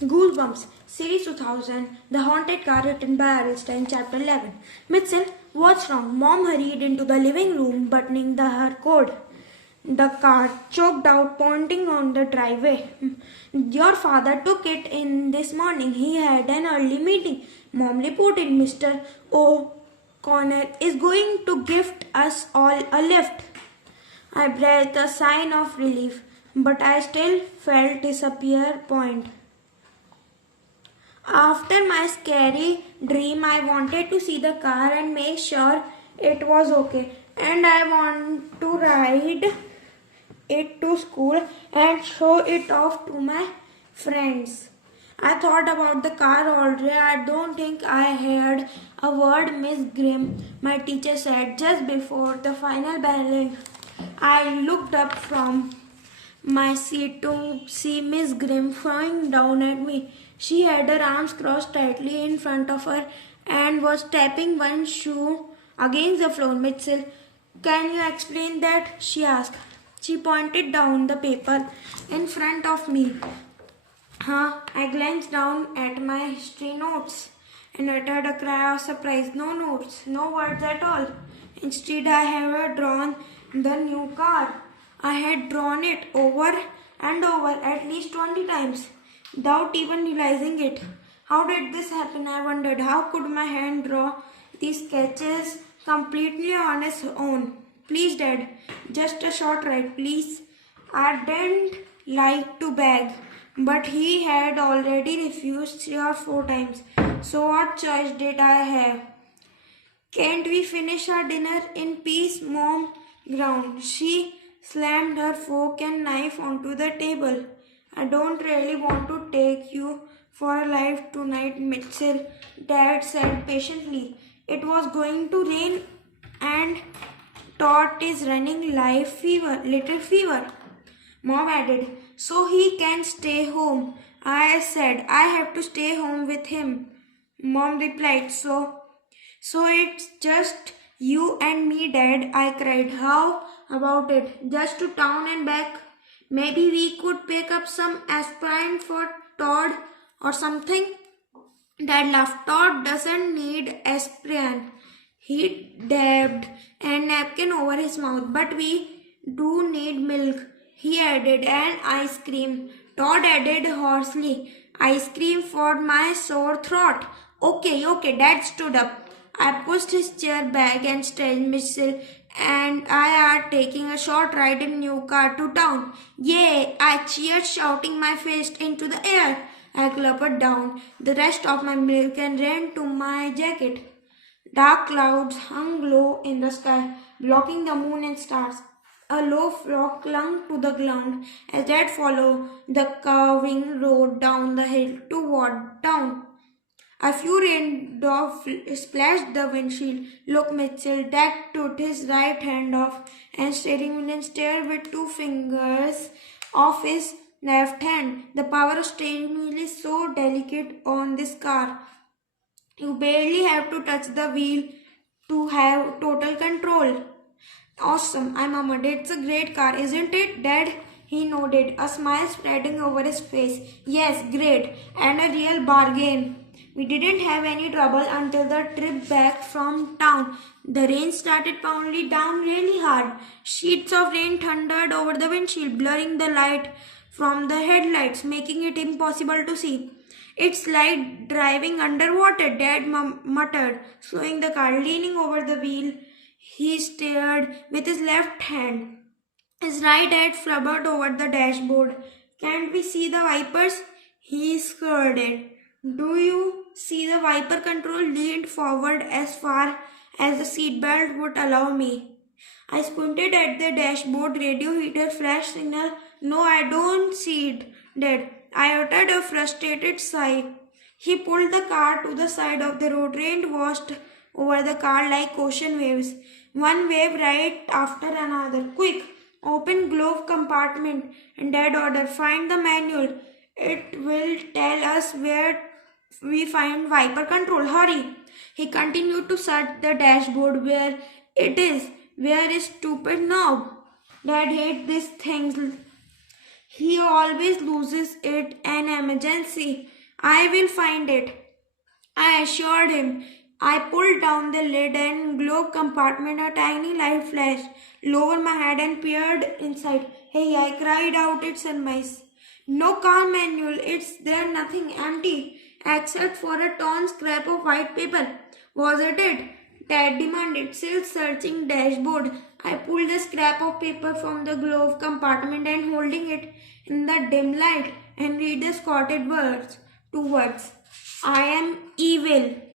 Goosebumps, Series 2000, The Haunted Car, written by Arista, Chapter 11. Mitchell, what's wrong? Mom hurried into the living room, buttoning her coat. The car choked out, pointing on the driveway. Your father took it in this morning. He had an early meeting. Mom reported Mr. O'Connor is going to gift us all a lift. I breathed a sign of relief, but I still felt disappear point. After my scary dream, I wanted to see the car and make sure it was okay. And I want to ride it to school and show it off to my friends. I thought about the car already. I don't think I heard a word Miss Grimm, my teacher, said just before the final bell. I looked up from my seat to see Miss Grimm frowning down at me. She had her arms crossed tightly in front of her and was tapping one shoe against the floor. Mitchell, can you explain that? She asked. She pointed down the paper in front of me. I glanced down at my history notes and uttered a cry of surprise. No notes, no words at all. Instead, I had drawn the new car. I had drawn it over and over at least 20 times without even realizing it. How did this happen? I wondered. How could my hand draw these sketches completely on its own? Please, Dad, just a short ride, please. I didn't like to beg, but he had already refused 3 or 4 times. So what choice did I have? Can't we finish our dinner in peace? Mom groaned. She slammed her fork and knife onto the table. I don't really want to take you for a ride tonight, Mitchell, Dad said patiently. It was going to rain and Tot is running little fever. Mom added, so he can stay home. I said, I have to stay home with him. Mom replied, so it's just you and me, Dad, I cried. How about it? Just to town and back? Maybe we could pick up some aspirin for Todd or something? Dad laughed. Todd doesn't need aspirin. He dabbed a napkin over his mouth. But we do need milk, he added, and ice cream. Todd added hoarsely, ice cream for my sore throat. Okay, Dad stood up. I pushed his chair back and stretched. Mitchell and I are taking a short ride in new car to town. Yay! I cheered, shouting my fist into the air. I gulped down the rest of my milk and ran to my jacket. Dark clouds hung low in the sky, blocking the moon and stars. A low fog clung to the ground as Dad followed the curving road down the hill toward town. A few raindrops splashed the windshield. Look, Mitchell, Dad took his right hand off and steering wheel and steered with 2 fingers of his left hand. The power of steering wheel is so delicate on this car. You barely have to touch the wheel to have total control. Awesome, I murmured. It's a great car, isn't it, Dad? He nodded, a smile spreading over his face. Yes, great, and a real bargain. We didn't have any trouble until the trip back from town. The rain started pounding down really hard. Sheets of rain thundered over the windshield, blurring the light from the headlights, making it impossible to see. It's like driving underwater, Dad muttered, slowing the car. Leaning over the wheel, he steered with his left hand. His right hand flubbered over the dashboard. Can't we see the wipers? He scolded. Do you see the wiper control? Leaned forward as far as the seatbelt would allow me. I squinted at the dashboard. Radio heater flash signal. No, I don't see it, Dad. I uttered a frustrated sigh. He pulled the car to the side of the road. Rain washed over the car like ocean waves. One wave right after another. Quick, open glove compartment, and Dad ordered. Find the manual. It will tell us where we find wiper control. Hurry. He continued to search the dashboard. Where it is? Where is stupid knob? Dad hates these things. He always loses it an emergency. I will find it, I assured him. I pulled down the lid and glove compartment. A tiny light flashed, lowered my head and peered inside. Hey, I cried out, it's a mice. No car manual, it's there nothing empty except for a torn scrap of white paper. Was it? Dad demanded, still searching dashboard. I pulled the scrap of paper from the glove compartment and holding it in the dim light and read the scattered words. Two words. I am evil.